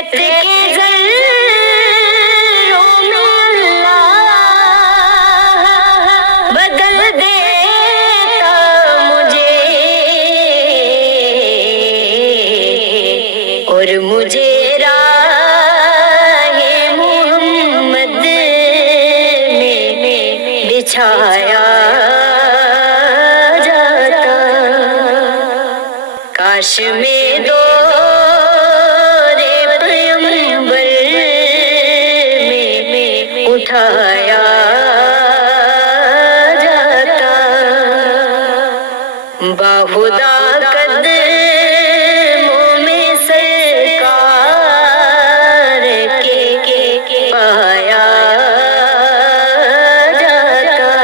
ریت کے ذروں میں اللہ بدل دیتا مجھے، اور مجھے راہ محمد میں بچھایا جاتا، کاش میں دور پیغمبر میں اٹھایا جاتا، باخدا قدموں میں سرکار کے پایا جاتا،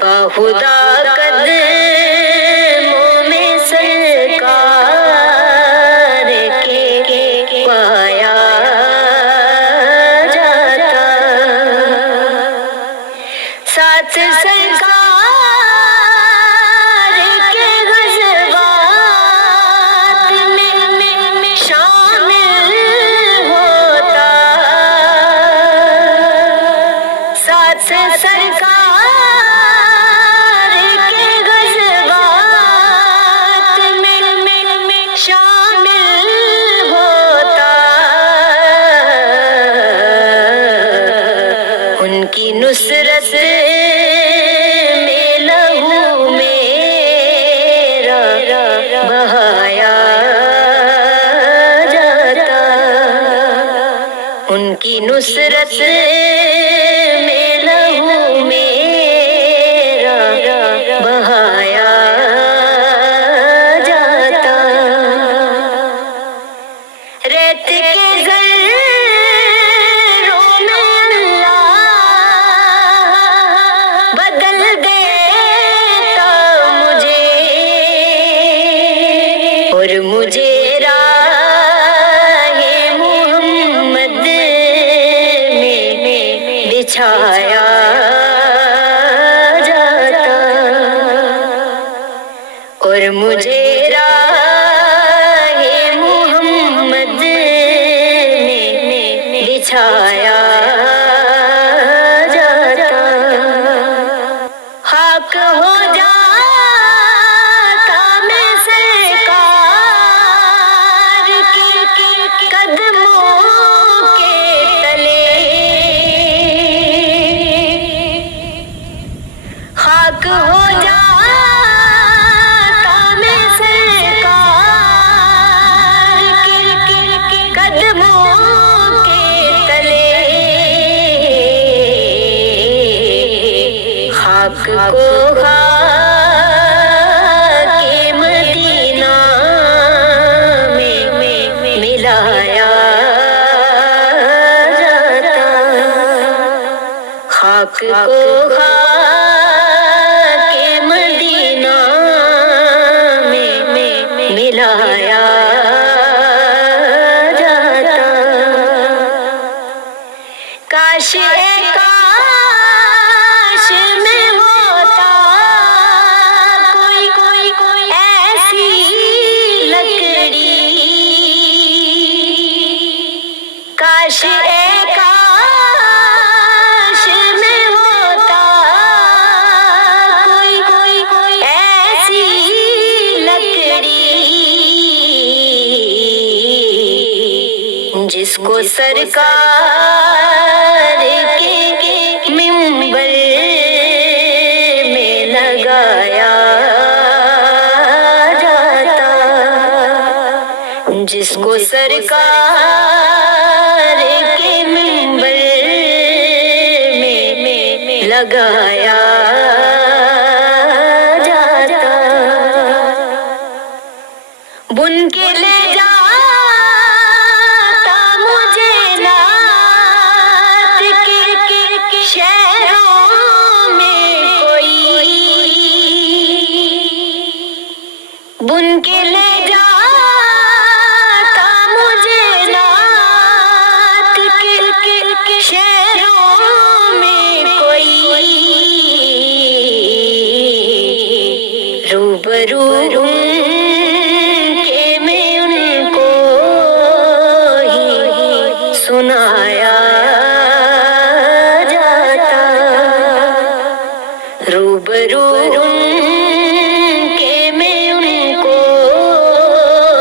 باخدا قدموں میں سرکار کے پایا جاتا، ساتھ سرکار کے غزوات میں شامل ہوتا، ساتھ سرکار کے غزوات میں شامل ہوتا، ان کی نصرت میں لہو میرا بہایا جاتا، ان کی نصرت میں لہو میرا بہایا جاتا، ریت کے ذروں میں اللہ بدل دیتا مجھے، اور مجھے راہ محمد میں بچھایا جاتا، اور مجھے راہ محمد میں بچھایا جاتا، خاک ہو جاتا میں سرکار کے قدموں کے تلے، خاک ہو جاتا میں سرکار کے قدموں کے تلے، خاک کو خاک مدینہ میں ملایا جاتا، خاک کو خاک مدینہ میں ملایا جاتا، کاش کاش میں ہوتا کوئی ایسی لکڑی، کاش کاش میں ہوتا کوئی ایسی لکڑی، جس کو سرکار کے منبر میں لگایا جاتا، جس کو سرکار کے منبر میں لگایا جاتا، بن کے لے جاتا مجھے نعت کے شہروں میں کوئی، بن کے لے جاتا مجھے نعت کے شہروں میں کوئی، سنایا جاتا، روبرو ان کے میں ان کو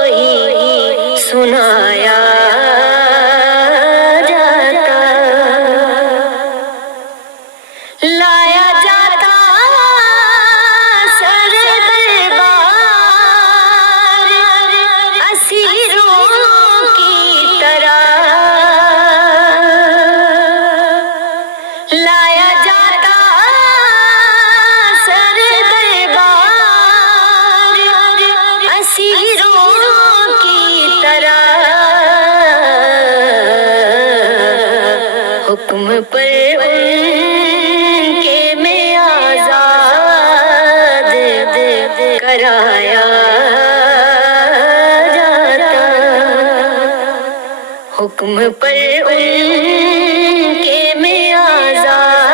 ہی سنایا جاتا، لایا جاتا سر دربار اسیروں کی طرح، لایا جاتا سر دربار اسیروں کی طرح، حکم پر ان کے میں آزاد کرایا جاتا، حکم پر ان کے میں آزاد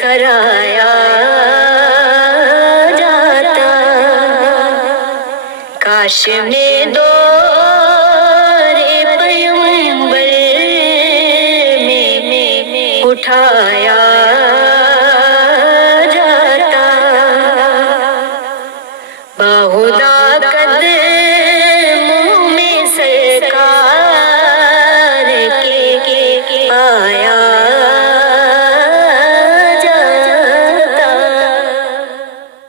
کرایا جاتا، کاش میں دور پیغمبر میں اٹھایا